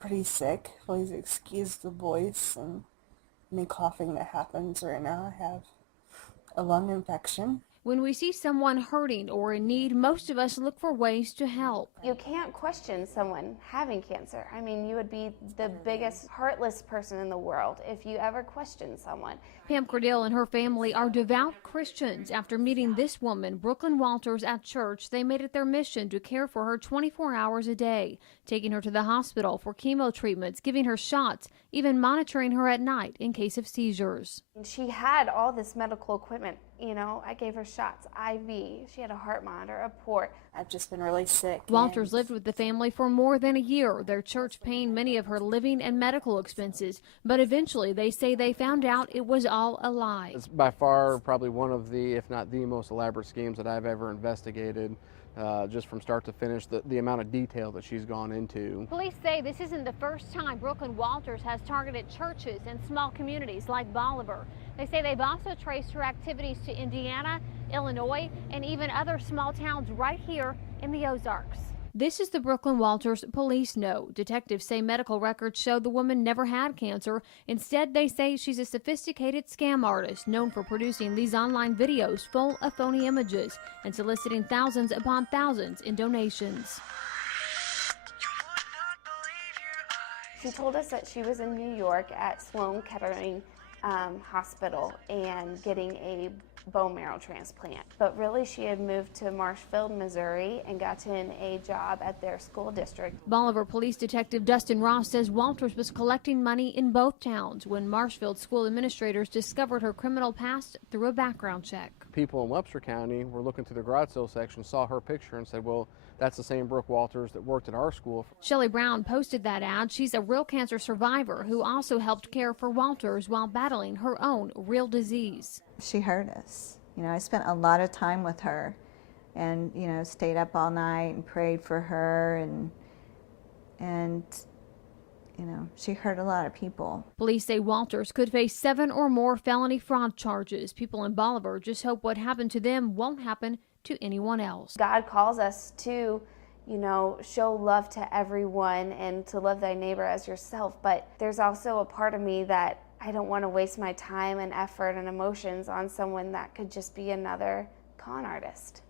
pretty sick. Please excuse the voice and any coughing that happens right now. I have a lung infection. When we see someone hurting or in need, most of us look for ways to help. You can't question someone having cancer. I mean, you would be the biggest heartless person in the world if you ever questioned someone. Pam Cordell and her family are devout Christians. After meeting this woman, Brooklyn Walters, at church, they made it their mission to care for her 24 hours a day, taking her to the hospital for chemo treatments, giving her shots, even monitoring her at night in case of seizures. She had all this medical equipment. You know, I gave her shots, IV. She had a heart monitor, a port. I've just been really sick. Walters lived with the family for more than a year, their church paying many of her living and medical expenses. But eventually, they say they found out it was all a lie. It's by far probably one of the, if not the most elaborate schemes that I've ever investigated. Just from start to finish, the amount of detail that she's gone into. Police say this isn't the first time Brooklyn Walters has targeted churches and small communities like Bolivar. They say they've also traced her activities to Indiana, Illinois, and even other small towns right here in the Ozarks. This is the Brooklyn Walters police note. Detectives say medical records show the woman never had cancer. Instead, they say she's a sophisticated scam artist known for producing these online videos full of phony images and soliciting thousands upon thousands in donations. She told us that she was in New York at Sloan Kettering Hospital and getting a bone marrow transplant. But really, she had moved to Marshfield, Missouri, and gotten a job at their school district. Bolivar Police Detective Dustin Ross says Walters was collecting money in both towns when Marshfield school administrators discovered her criminal past through a background check. People in Webster County were looking through the garage sale section, saw her picture, and said, well, that's the same Brooke Walters that worked at our school. Shelley Brown posted that ad. She's a real cancer survivor who also helped care for Walters while battling her own real disease. She hurt us. You know, I spent a lot of time with her and, you know, stayed up all night and prayed for her and you know, she hurt a lot of people. Police say Walters could face 7 or more felony fraud charges. People in Bolivar just hope what happened to them won't happen to anyone else. God calls us to, you know, show love to everyone and to love thy neighbor as yourself. But there's also a part of me that I don't want to waste my time and effort and emotions on someone that could just be another con artist.